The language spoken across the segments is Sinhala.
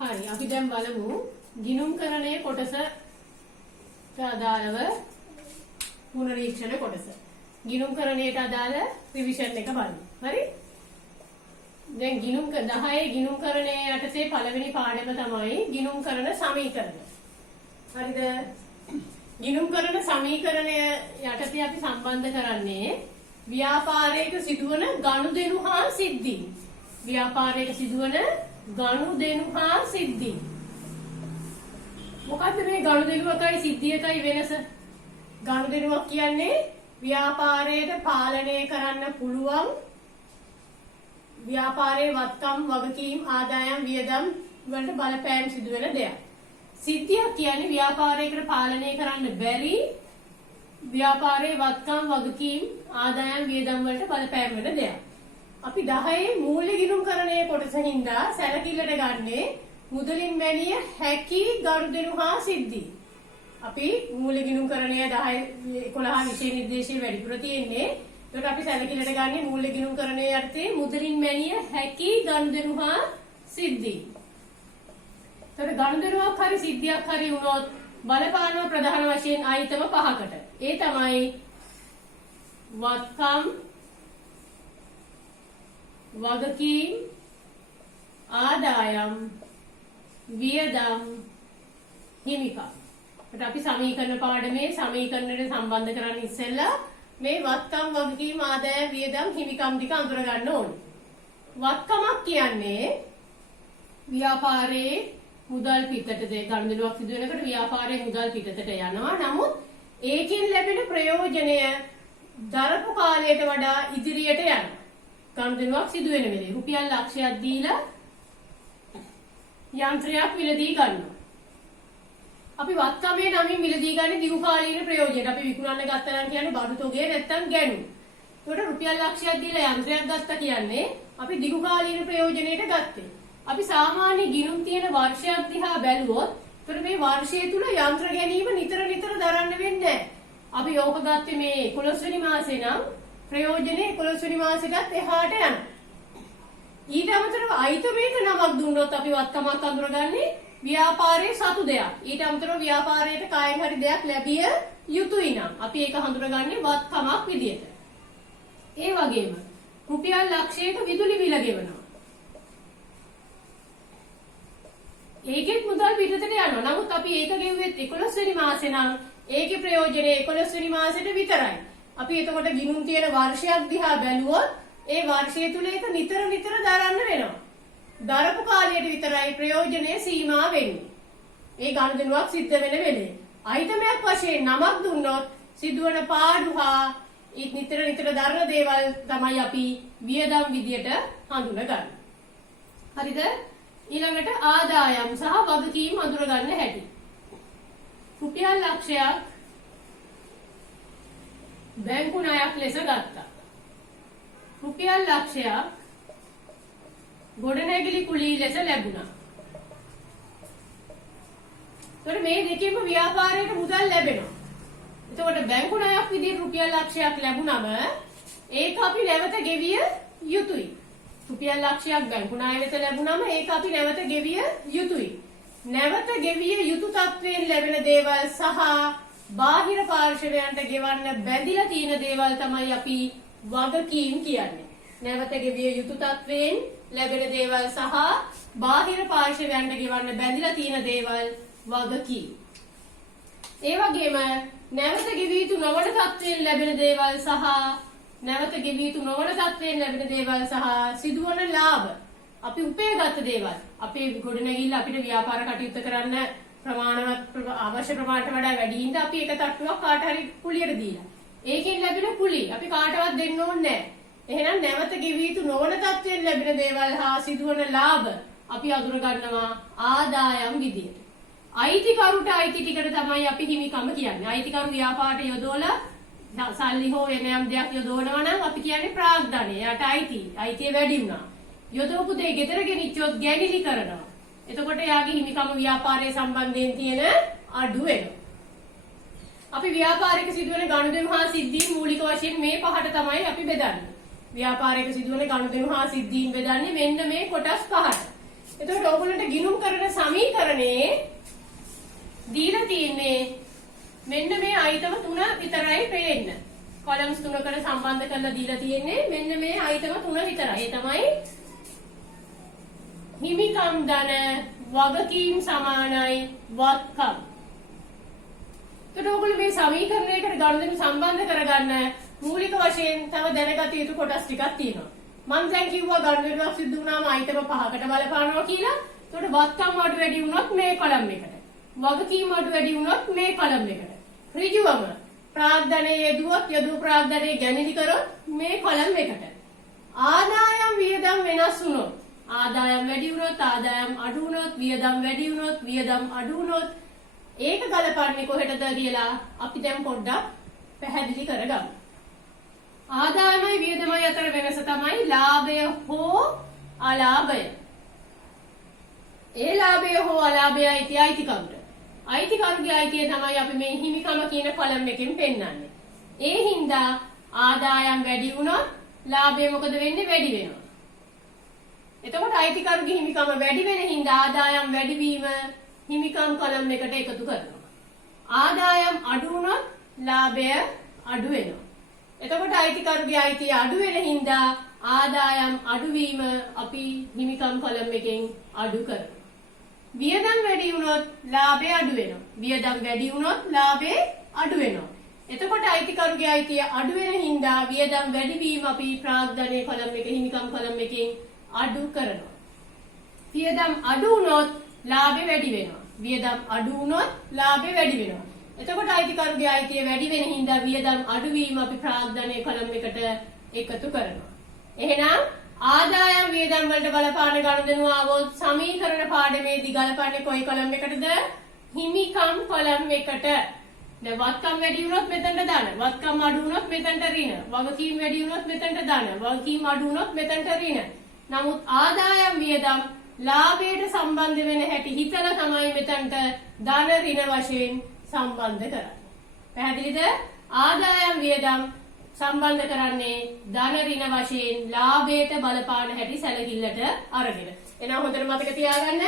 හරි අපි දැන් බලමු ගිණුම්කරණයේ කොටසට අදාළව පුනරීක්ෂණ කොටස. ගිණුම්කරණයට අදාළ රිවිෂන් එක බලමු. හරි? දැන් 10 ගිණුම්කරණයේ යටතේ පළවෙනි පාඩම තමයි ගිණුම්කරණ සමීකරණ. හරිද? ගිණුම්කරණ සමීකරණය යටතේ අපි සම්බන්ධ කරන්නේ ව්‍යාපාරයක සිදුවන ගනුදෙනු හා සිද්ධි. ව්‍යාපාරයක සිදුවන ගනුදෙනු හා සිද්ධි. මොකද්ද මේ ගනුදෙනුවකයි සිද්ධියකයි වෙනස? ගනුදෙනුවක් කියන්නේ ව්‍යාපාරයට පාලනය කරන්න පුළුවන් ව්‍යාපාරයේ වත්කම් වගකීම් ආදායම් වියදම් වලට බලපෑම් සිදුවෙන දෙයක්. සිද්ධියක් කියන්නේ ව්‍යාපාරයකට පාලනය කරන්න බැරි ව්‍යාපාරයේ වත්කම් වගකීම් ආදායම් වියදම් වලට බලපෑම් වෙන දෙයක්. අපි 10 මූල්‍ය ගිණුම්කරණයේ කොටසින්දා සැලකිල්ලට ගන්නේ මුදලින් මැනිය හැකි ගනුදෙනු හා සිද්ධි. අපි මූල්‍ය ගිණුම්කරණය 10 11 විෂය නිර්දේශයේ වැඩිපුර තියෙන්නේ. ඒකට අපි සැලකිල්ලට ගන්නේ මූල්‍ය ගිණුම්කරණයේ යටතේ මුදලින් මැනිය හැකි ගනුදෙනු හා සිද්ධි. ඒතර ගනුදෙනුවක් හරි සිද්ධියක් හරි වුණොත් බලපානවා ප්‍රධාන වශයෙන් ආයිතම පහකට. ඒ තමයි වත්කම් වගකීම් ආදායම් වියදම් හිමිකම්. ඒකට අපි සමීකරණ පාඩමේ සමීකරණයට සම්බන්ධ කරන්න ඉස්සෙල්ලා මේ වත්කම් වගකීම් ආදායම් වියදම් හිමිකම් ටික අඳුර ගන්න ඕනේ. වත්කමක් කියන්නේ ව්‍යාපාරයේ මුදල් පිටතට ගනුදෙනුවක් සිදු වෙනකොට ව්‍යාපාරයේ මුදල් පිටතට යනවා. නමුත් ඒකෙන් ලැබෙන ප්‍රයෝජනය දරපු කාලයට වඩා ඉදිරියට යනවා. ගනුදෙනුවක් සිදු වෙන වෙලේ රුපියල් ලක්ෂයක් දීලා යන්ත්‍රයක් මිලදී ගන්නවා. අපි වත්කමේ නමින් මිලදී ගන්න දිගු කාලීන ප්‍රයෝජනයට. අපි විකුණන්න ගත්තා නම් කියන්නේ බඩු තොගය නැත්තම් ගැණු. ඒකට රුපියල් ලක්ෂයක් දීලා යන්ත්‍රයක් ගත්තා කියන්නේ අපි දිගු කාලීන ප්‍රයෝජනයට ගත්තේ. අපි සාමාන්‍ය ගිණුම් තියෙන වර්ෂයක් දිහා බැලුවොත් ඒතර මේ වර්ෂය තුල යන්ත්‍ර ගැනීම නිතර දරන්න වෙන්නේ නැහැ. අපි ඕක ගත්තේ මේ 11 වෙනි මාසේ නම් ප්‍රයෝජනේ 11 වෙනි මාසෙටත් එහාට යනවා. ඊට අමතරව අයිතමේක නමක් දුන්නොත් අපි වත්කමක් අඳුරගන්නේ ව්‍යාපාරයේ සතු දෙයක්. ඊට අමතරව ව්‍යාපාරයට කායෙන් හරි දෙයක් ලැබිය යුතුයි නම් අපි ඒක හඳුනගන්නේ වත්කමක් විදියට. ඒ වගේම රුපියල් ලක්ෂයක විදුලි බිල ගෙවනවා. ඒකෙත් මුදල් පිටතට යනවා. නමුත් අපි ඒක ගෙවුවෙත් 11 වෙනි මාසේ නම් ඒකේ ප්‍රයෝජනේ 11 වෙනි මාසෙට විතරයි. අපි එතකොට ගිණුම් තියෙන වර්ෂයක් දිහා බැලුවොත් ඒ වර්ෂය තුල ඒක නිතර දරන්න වෙනවා. දරපු කාලයට විතරයි ප්‍රයෝජනේ සීමා වෙන්නේ. ඒ ගනුදෙනුවක් සිද්ධ වෙන වෙලේ. අයිතමයක් වශයෙන් නමක් දුන්නොත් සිදුවන පාඩු හා නිතර දරන දේවල් තමයි අපි වියදම් විදියට හඳුනගන්නේ. හරිද? ඊළඟට ආදායම් සහ වගකීම් අඳුර ගන්න හැටි. රුපියල් ලක්ෂයක් බැංකු ණයක් ලෙස ගත්තා. රුපියල් ලක්ෂයක් ගොඩනැගිලි කුලී ලෙස ලැබුණා. ඒතකොට මේ දෙකේම ව්‍යාපාරයට මුදල් ලැබෙනවා. එතකොට බැංකු ණයක් විදිහට රුපියල් ලක්ෂයක් ලැබුණම ඒක අපි නැවත ගෙවිය යුතුයි. රුපියල් ලක්ෂයක් බැංකු ණය වෙත ලැබුණම ඒක අපි නැවත ගෙවිය යුතුයි. නැවත ගෙවිය යුතු තත්වයෙන් ලැබෙන දේවල් සහ බාහිර පාර්ශවයන්ට ගෙවන්න බැඳිලා තියෙන දේවල් තමයි අපි වගකීම් කියන්නේ. නැවත ගෙවිය යුතු තත්වයෙන් ලැබෙන දේවල් සහ බාහිර පාර්ශවයන්ට ගෙවන්න බැඳිලා තියෙන දේවල් වගකීම්. ඒ වගේම නැවත ගෙවිය යුතු නොවන තත්වයෙන් ලැබෙන දේවල් සහ නැවත ගෙවිය යුතු නොවන තත්වයෙන් ලැබෙන දේවල් සහ සිදුවන ලාභ අපි උපයගත් දේවල් අපේ ගොඩනැගිල්ල අපිට ව්‍යාපාර කටයුතු කරන්න ප්‍රමාණවත් අවශ්‍ය ප්‍රමාණයට වඩා වැඩි හින්දා අපි එක තට්ටුවක් කාට හරි කුලියට දීලා ඒකෙන් ලැබෙන කුලිය අපි කාටවත් දෙන්න ඕනේ නැහැ. එහෙනම් නැවත ගෙවිය යුතු නොවන තත්වයෙන් ලැබෙන දේවල් හා සිදුවන ලාභ අපි අඳුර ගන්නවා ආදායම් විදියට. අයිතිකරුට අයිති ටිකට තමයි අපි හිමිකම කියන්නේ. අයිතිකරු ව්‍යාපාරයට යොදවලා සල්ලි හෝ වෙන යම් දෙයක් යොදවනවා නම් අපි කියන්නේ ප්‍රාග්ධනය. එයාට අයිතිය වැඩි වුණා. යොදවපු දේ ගෙදර ගෙනිච්චොත් ගැනිලි කරනවා. එතකොට එයාගේ හිමිකම ව්‍යාපාරයේ සම්බන්ධයෙන් තියෙන අඩු වෙනවා. අපි ව්‍යාපාරික සිදුවන ගනුදෙනු හා සිද්ධීන් මූලික වශයෙන් මේ පහට තමයි අපි බෙදන්නේ. ව්‍යාපාරික සිදුවන ගනුදෙනු හා සිද්ධීන් බෙදන්නේ මෙන්න මේ කොටස් පහට. එතකොට ඕගොල්ලන්ට ගිණුම් කරන සමීකරණේ දීලා තියෙන්නේ මෙන්න මේ අයිටම 3 විතරයි පේන්න. කොලම්ස් 3කට සම්බන්ධ කරලා දීලා තියෙන්නේ මෙන්න මේ අයිටම 3 විතරයි. ඒ තමයි හිමිකම් ධන වගකීම් සමානයි වත්කම්. ඔයගොල්ලෝ මේ සමීකරණයකට ගනුදෙනු සම්බන්ධ කරගන්න මූලික වශයෙන් තව දැනගත යුතු කොටස් ටිකක් තියෙනවා. මම දැන් කිව්වා ගනුදෙනුවක් සිදු වුණාම අයිටම 5කට බලපානවා කියලා. ඒකට වත්කම් අඩු වැඩි වුණොත් මේ කොලම් එකට. වගකීම් අඩු වැඩි වුණොත් මේ කොලම් එකට. ඍජුවම ප්‍රාග්ධනයේ යෙදුවොත් යදු ප්‍රාග්ධනයේ ගැණිලි කරොත් මේ කොලම් එකට. ආදායම් වියදම් වෙනස් වුණොත් ආදායම් වැඩි වුණොත් ආදායම් අඩු වුණොත් වියදම් වැඩි වුණොත් වියදම් අඩු වුණොත් ඒක ගලපන්නේ කොහෙටද කියලා අපි දැන් පොඩ්ඩක් පැහැදිලි කරගමු. ආදායමයි වියදමයි අතර වෙනස තමයි ලාභය හෝ අලාභය. ඒ ලාභය හෝ අලාභය අයිතිකරුට. අයිතිකරුගේ අයිතිය තමයි අපි මේ හිමිකම කියන කොලම් එකෙන් පෙන්නන්නේ. ඒ හින්දා ආදායම් වැඩි වුණොත් ලාභය මොකද වෙන්නේ? වැඩි වෙනවා. එතකොට අයිතිකරුගේ හිමිකම වැඩි වෙන හින්දා ආදායම් වැඩිවීම හිමිකම් කොලම් එකට එකතු කරනවා. ආදායම් අඩු වුණොත් ලාභය අඩු වෙනවා. එතකොට අයිතිකරුගේ අයිතිය අඩු වෙන හින්දා ආදායම් අඩුවීම අපි හිමිකම් කොලම් එකෙන් අඩු කරනවා. වියදම් වැඩි වුණොත් ලාභය අඩු වෙනවා. වියදම් වැඩි වුණොත් ලාභය අඩු වෙනවා. එතකොට අයිතිකරුගේ අයිතිය අඩු වෙන හින්දා වියදම් වැඩිවීම අපි ප්‍රාග්ධනයේ කොලම් එක හිමිකම් කොලම් එකෙන් අඩු කරනවා. වියදම් අඩු වුණොත් ලාභය වැඩි වෙනවා. වියදම් අඩු වුණොත් ලාභය වැඩි වෙනවා. එතකොට අයිතිකරුගේ අයිතිය වැඩි වෙන හින්දා වියදම් අඩුවීම අපි ප්‍රාග්ධනයේ කොලම් එකට එකතු කරනවා. එහෙනම් ආදායම් වියදම් වලට බලපාන ගනුදෙනු ආවොත් සමීකරණ පාඩමේදී ගලපන්නේ කොයි කොලම් එකටද? හිමිකම් කොලම් එකට. දැන් වත්කම් වැඩි වුණොත් මෙතනට දාන. වත්කම් අඩු වුණොත් මෙතනට ඍණ. වගකීම් වැඩි වුණොත් මෙතනට දාන. වගකීම් අඩු වුණොත් මෙතනට ඍණ. නමුත් ආදායම් වියදම් ලාභයට සම්බන්ධ වෙන හැටි හිතලා තමයි මෙතනට ධන ඍණ වශයෙන් සම්බන්ධ කරන්නේ. පැහැදිලිද? ආදායම් වියදම් සම්බන්ධ කරන්නේ ධන ඍණ වශයෙන් ලාභයට බලපාන හැටි සැලකිල්ලට අරගෙන. එහෙනම් හොඳට මතක තියාගන්න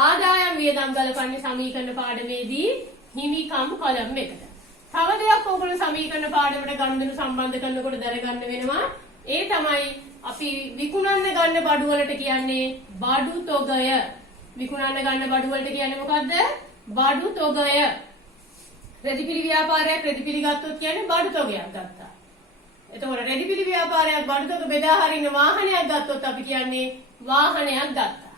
ආදායම් වියදම් ගලපන්නේ සමීකරණ පාඩමේදී හිමිකම් කොලම් එකට. තව දෙයක් ඔයගොල්ලෝ සමීකරණ පාඩමට ගනුදෙනු සම්බන්ධ කරනකොට දැනගන්න වෙනවා. ඒ තමයි අපි විකුණන්න ගන්න බඩු වලට කියන්නේ බඩු තොගය. විකුණන්න ගන්න බඩු වලට කියන්නේ මොකද්ද? බඩු තොගය. රෙදිපිලි ව්‍යාපාරයක් රෙදිපිලි ගත්තොත් කියන්නේ බඩු තොගයක් ගත්තා. එතකොට රෙදිපිලි ව්‍යාපාරයක් බඩු තොග බෙදා හරින වාහනයක් ගත්තොත් අපි කියන්නේ වාහනයක් ගත්තා.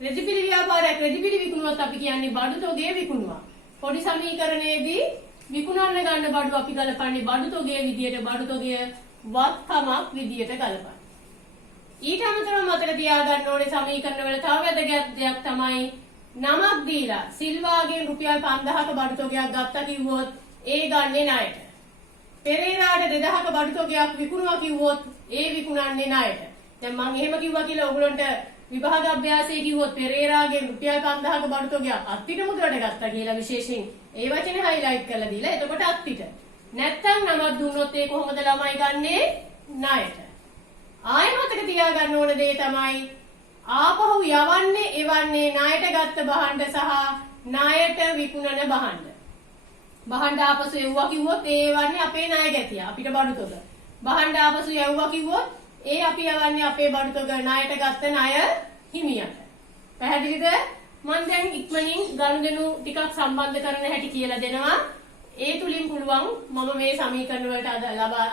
රෙදිපිලි ව්‍යාපාරයක් රෙදිපිලි විකුණුවොත් අපි කියන්නේ බඩු තොගය විකුණුවා. පොඩි සමීකරණයේදී විකුණන්න ගන්න බඩු අපි ගලපන්නේ බඩු තොගයේ විදියට බඩු තොගය වත්කමක් විදියට ගලපන්නේ. ඊට අමතරව මතක තියාගන්න ඕනේ සමීකරණ වල තව වැදගත් දෙයක් තමයි නමක් දීලා සිල්වාගෙන් රුපියල් 5000ක බඩු තොගයක් ගත්තා කිව්වොත් ඒ ගන්නේ ණයට. පෙරේරාට 2000ක බඩු තොගයක් විකුණුවා කිව්වොත් ඒ විකුණන්නේ ණයට. දැන් මම එහෙම කිව්වා කියලා ඔයගොල්ලන්ට විභාග අභ්‍යාසයේ කිව්වොත් පෙරේරාගෙන් රුපියල් 5000ක බඩු තොගයක් අත්පිට මුදලට ගත්තා කියලා විශේෂයෙන් ඒ වචනේ හයිලයිට් කරලා දීලා එතකොට අත්පිට. නැත්තම් නමක් දුන්නොත් ඒ කොහොමද ළමයි ගන්නේ? ණයට. ආයෙ මතක තියාගන්න ඕන දේ තමයි ආපහු යවන්නේ එවන්නේ ණයට ගත්ත භාණ්ඩ සහ ණයට විකුණන භාණ්ඩ. භාණ්ඩ ආපසු එව්වා කිව්වොත් ඒ යවන්නේ අපේ ණය ගැතිය අපිට බඩු තොග. භාණ්ඩ ආපසු යවුවා කිව්වොත් ඒ අපි යවන්නේ අපේ බඩු තොග ණයට ගත්ත ණය හිමියට. පැහැදිලිද? මම දැන් ඉක්මනින් ගනුදෙනු ටිකක් සම්බන්ධ කරන හැටි කියලා දෙනවා. ඒ තුලින් පුළුවන් මම මේ සමීකරණ වලට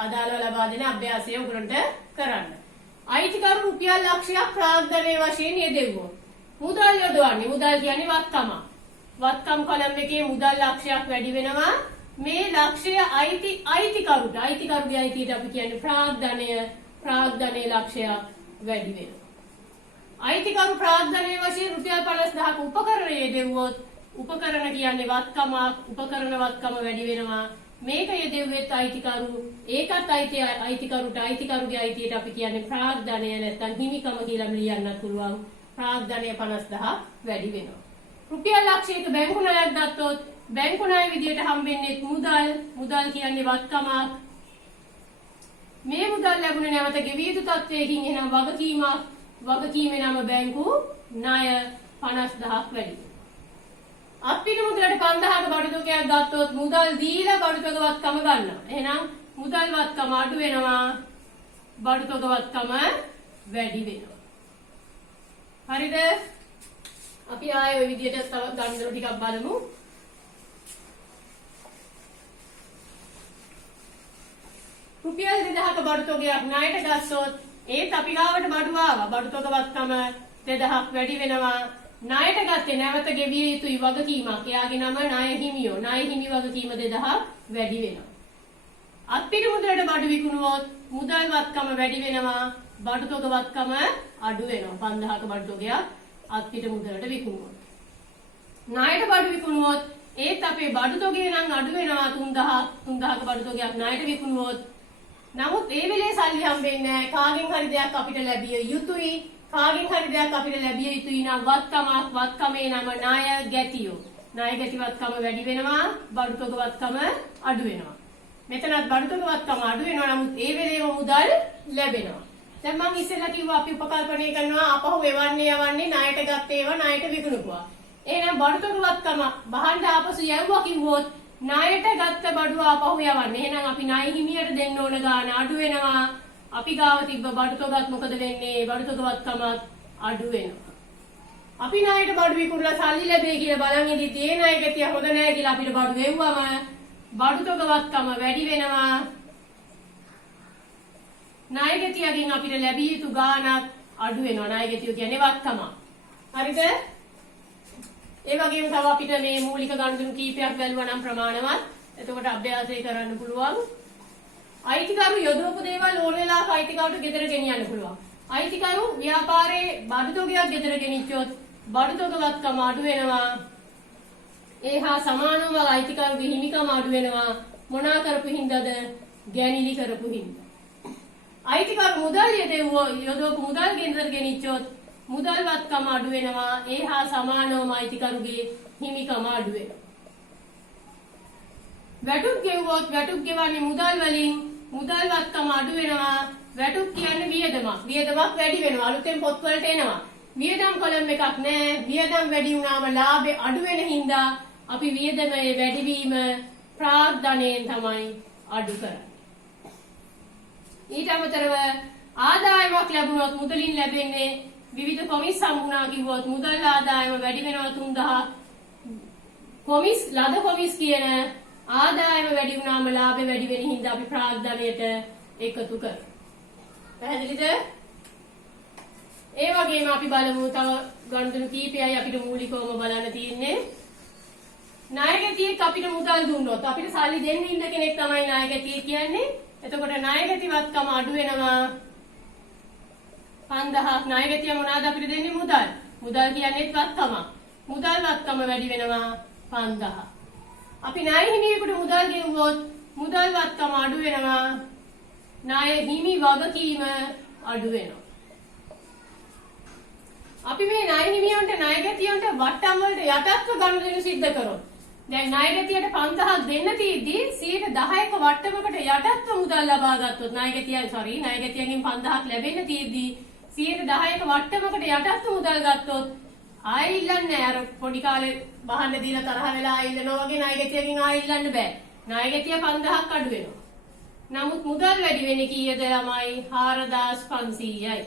අදාළව ලබා දෙන අභ්‍යාසය උගලන්ට කරන්න. අයිතිකරු රුපියල් ලක්ෂයක් ප්‍රාග්ධනයේ වශයෙන් යෙදෙව්වොත් මුදල් යොදවන්නේ මුදල් කියන්නේ වත්කම. වත්කම් කොලම් එකේ මුදල් ලක්ෂයක් වැඩි වෙනවා. මේ ලක්ෂය අයිතිකරුගේ අයිතියට අපි කියන්නේ ප්‍රාග්ධනයේ ලක්ෂයක් වැඩි වෙනවා. අයිතිකරු ප්‍රාග්ධනයේ වශයෙන් රුපියල් 50000ක උපකරණ යෙදෙව්වොත් උපකරණ කියන්නේ වත්කමක්. උපකරණ වත්කම වැඩි වෙනවා. මේක යෙදෙව්වෙත් අයිතිකරු ඒකත් අයිතිකරුගේ අයිතියට අපි කියන්නේ ප්‍රාග්ධනය නැත්නම් හිමිකම කියලා ලියන්නත් පුළුවන්. ප්‍රාග්ධනය 50000 වැඩි වෙනවා. රුපියල් ලක්ෂයක බැංකු ණයක් ගත්තොත් බැංකු ණය විදියට හම්බෙන්නේ මුදල් කියන්නේ වත්කමක්. මේ මුදල් ලැබුණේ නැවත ගෙවිය යුතු තත්වයකින් එහෙනම් වගකීමේ නම බැංකු ණය. 50000ක් වැඩි. අපිට මුදලට 5000ක බඩු තොගයක් ගත්තොත් මුදල් දීලා බඩු තොග වත්කම ගන්නවා. එහෙනම් මුදල් වත්කම අඩු වෙනවා, බඩු තොග වත්කම වැඩි වෙනවා. හරිද? අපි ආයෙ ওই විදිහට තව ගණන් ටිකක් බලමු. රුපියල් 2000ක බඩු තොගයක් ණයට ගත්තොත් ඒත් අපි ගාවට බඩු ආවා. බඩු තොග වත්කම 2000ක් වැඩි වෙනවා. ණයට ගත්තේ නැවත ගෙවිය යුතුයි වගකීමක්. එයාගේ නම ණය හිමියෝ. ණය හිමි වගකීම 2000ක් වැඩි වෙනවා. අත්පිට මුදලට බඩු විකුණුවොත් මුදල් වත්කම වැඩි වෙනවා, බඩු තොග වත්කම අඩු වෙනවා. 5000ක බඩු තොගයක් අත්පිට මුදලට විකුණුවොත්. ණයට බඩු විකුණුවොත් ඒත් අපේ බඩු තොගේ නම් අඩු වෙනවා 3000ක බඩු තොගයක් ණයට විකුණුවොත්. නමුත් ඒ වෙලේ සල්ලි හම්බෙන්නේ නැහැ. කාගෙන් හරි දෙයක් අපිට ලැබිය යුතුයි. කාගෙන් හරි දෙයක් අපිට ලැබිය යුතුයි නම් වත්කමේ නම ණය ගැතියෝ. ණය ගැති වත්කම වැඩි වෙනවා, බඩු තොග වත්කම අඩු වෙනවා. මෙතනත් බඩු තොග වත්කම අඩු වෙනවා, නමුත් ඒ වෙලේම මුදල් ලැබෙනවා. දැන් මම ඉස්සෙල්ලා කිව්වා අපි උපකල්පනය කරනවා අපහු යවන්නේ ණයට ගත්ත ඒවා ණයට විකුණුවා. එහෙනම් බඩු තොග වත්කම බහන්න ආපසු යවුවා කිව්වොත් ණයට ගත්ත බඩුව ආපහු යවන්නේ. එහෙනම් අපි ණය හිමියට දෙන්න ඕන ගාණ අඩු වෙනවා. අපි ගාව තිබ්බ බඩු තොගත් මොකද වෙන්නේ? බඩු තොග වත්කමත් අඩු වෙනවා. අපි ණයට බඩු විකුණලා සල්ලි ලැබෙයි කියලා බලන් ඉඳිද්දී ඒ ණය ගැතිය හොඳ නැහැ කියලා අපිට බඩු වෙව්වම බඩු තොග වත්කම වැඩි වෙනවා. ණය ගැතියකින් අපිට ලැබිය යුතු ගාණක් අඩු වෙනවා. ණය ගැතිය කියන්නේ වත්කම. හරිද? ඒ වගේම තව අපිට මේ මූලික ගණන් කීපයක් බැලුවා නම් ප්‍රමාණවත්. එතකොට අභ්‍යාසය කරන්න පුළුවන්. අයිතිකරු යොදවපු දේවල් ඕන වෙලාවක අයිතිකරුට ගෙදර ගෙනියන්න පුළුවන්. අයිතිකරු ව්‍යාපාරයේ බඩු තොගයක් ගෙදර ගෙනිච්චොත් බඩු තොග වත්කම අඩු වෙනවා. ඒ හා සමානව අයිතිකරුගේ හිමිකම අඩු වෙනවා. මොනා කරපු හින්දාද? ගැනිලි කරපු හින්දා. අයිතිකරු මුදල් යොදවපු මුදල් ගෙදර ගෙනිච්චොත් මුදල් වත්කම අඩු වෙනවා. ඒ හා සමානවම අයිතිකරුගේ හිමිකම අඩු වෙනවා. වැටුප් ගෙවුවොත් වැටුප් ගෙවන්නේ මුදල් වලින්, මුදල් වත්කම අඩු වෙනවා. වැටුප් කියන්නේ වියදමක්. වියදමක් වැඩි වෙනවා. අලුතෙන් පොත් වලට එනවා. වියදම් කොලම් එකක් නැහැ. වියදම් වැඩි වුණාම ලාභේ අඩු වෙන හින්දා අපි වියදමේ වැඩිවීම ප්‍රාග්ධනයෙන් තමයි අඩු කරන්නේ. ඊට අමතරව ආදායමක් ලැබුණොත් මුදලින් ලැබෙන්නේ විවිධ කොමිස් සම්මුණා කිව්වොත් මුදල් ආදායම වැඩි වෙනවා 3000. ලද කොමිස් කියන ආදායම වැඩි වුණාම ලාභය වැඩි වෙන හින්දා අපි ප්‍රාග්ධනයට එකතු කරනවා. පැහැදිලිද? ඒ වගේම අපි බලමු තව ගණන් කීපයයි අපිට මූලිකවම බලන්න තියෙන්නේ. ණය ගැතියෙක් අපිට මුදල් දුන්නොත් අපිට සල්ලි දෙන්න ඉන්න කෙනෙක් තමයි ණය ගැතිය කියන්නේ. එතකොට ණය ගැති වත්කම අඩු වෙනවා 5000ක්. ණය ගැතිය මොනවාද අපිට දෙන්නේ? මුදල්. මුදල් කියන්නේ වත්කම. මුදල් වත්කම වැඩි වෙනවා 5000. අපි ණය හිමියෙකුට මුදල් ගෙවුවොත් මුදල් වත්කම අඩු වෙනවා. ණය හිමි වගකීම අඩු වෙනවා. අපි මේ ණය හිමියන්ට ණය ගැතියන්ට වට්ටම් වලට යටත්ව ගනුදෙනු සිද්ධ කරොත් දැන් ණය ගැතියට 5000ක් දෙන්න තියෙද්දී 10%ක වට්ටමකට යටත්ව මුදල් ලබා ගත්තොත් ණය ගැතියගෙන් 5000ක් ලැබෙන්න තියෙද්දී 10%ක වට්ටමකට යටත්ව මුදල් ගත්තොත් ආයෙ ඉල්ලන්නේ අර පොඩි කාලේ බහන්න දීලා තරහ වෙලා ඉල්ලනවා වගේ ණය ගැතියගෙන් ආයෙ ඉල්ලන්න බෑ. ණය ගැතිය 5000ක් අඩු වෙනවා. නමුත් මුදල් වැඩි වෙන්නේ කීයද? ළමයි 4500යි.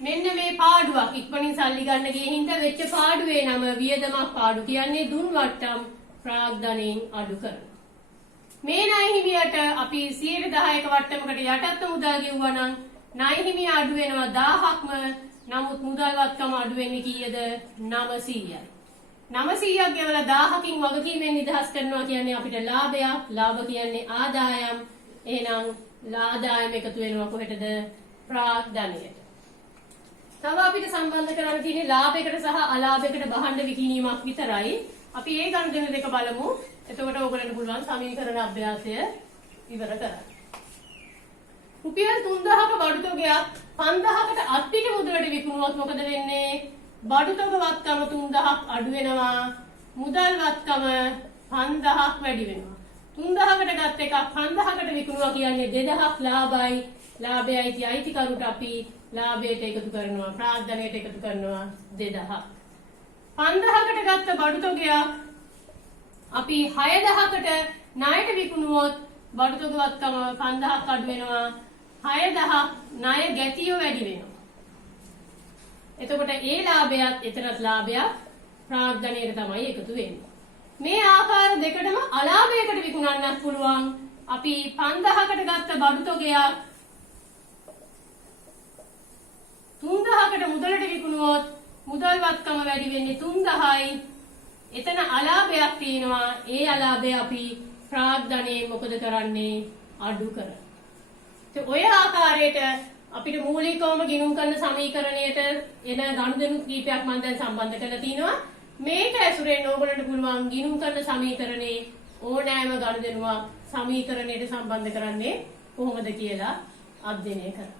මෙන්න මේ පාඩුවක් ඉක්මනින් සල්ලි ගන්න ගියේ හින්දා වෙච්ච පාඩුවේ නම වියදමක් පාඩු කියන්නේ දුන් වට්ටම් ප්‍රාග්ධනයෙන් අඩු කරනවා. මේ ණය හිමියට අපි 10%ක වට්ටමකට යටත්ව මුදල් ගෙවුවා නම් ණය හිමිය අඩු වෙනවා 1000ක්ම. නමුත් මුදල් වත්කම අඩු වෙන්නේ කීයද? 900යි. 900ක් ගෙවලා 1000කින් වගකීමෙන් නිදහස් කරනවා කියන්නේ අපිට ලාභයක්. ලාභ කියන්නේ ආදායම්. එහෙනම් ආදායම එකතු වෙනවා කොහෙටද? ප්‍රාග්ධනයට. තව අපිට සම්බන්ධ කරන්න තියෙන්නේ ලාභයකට සහ අලාභයකට බහන්න විකිණීමක් විතරයි. අපි ඒ ගණන් දෙක බලමු. එතකොට ඕගොල්ලන්ට පුළුවන් සමීකරණ අභ්‍යාසය ඉවර කරන්න. රුපියල් 3000ක බඩු තොගයක් 5000කට අත්පිට මුදලට විකුණුවොත් මොකද වෙන්නේ? බඩු තොග වත්කම 3000ක් අඩු වෙනවා. මුදල් වත්කම 5000ක් වැඩි වෙනවා. 3000කට ගත්ත එකක් 5000කට විකුණුවා කියන්නේ 2000ක් ලාභයි. ලාභයයි අයිතිකරුට අපි ලාභයට එකතු කරනවා, ප්‍රාග්ධනයට එකතු කරනවා 2000ක්. 5000කට ගත්ත බඩු තොගයක් අපි 6000කට ණයට විකුණුවොත් බඩු තොග වත්කම 5000ක් අඩු වෙනවා. 6000 ණය ගැතිය වැඩි වෙනවා. එතකොට ඒ ලාභයත් එතරම් ලාභයක් ප්‍රාග්ධනයට තමයි එකතු වෙන්නේ. මේ ආකාර දෙකටම අලාභයකට විකුණන්නත් පුළුවන්. අපි 5000කට ගත්ත බඩු තොගයක් 3000කට මුදලට විකුණුවොත් මුදල් වත්කම වැඩි වෙන්නේ 3000යි. එතන අලාභයක් තියෙනවා. ඒ අලාභය අපි ප්‍රාග්ධනයේ මොකද කරන්නේ? අඩු කරනවා. ඔය ආකාරයට අපිට මූලිකවම ගිණුම් කරන සමීකරණයට එන ගනුදෙනු කීපයක් මම දැන් සම්බන්ධ කරලා තිනවා. මේක ඇසුරෙන් ඕගොල්ලන්ට පුළුවන් ගිණුම් කරන සමීකරණේ ඕනෑම ගනුදෙනුවක් සමීකරණයට සම්බන්ධ කරන්නේ කොහොමද කියලා අධ්‍යයනය කරන්න.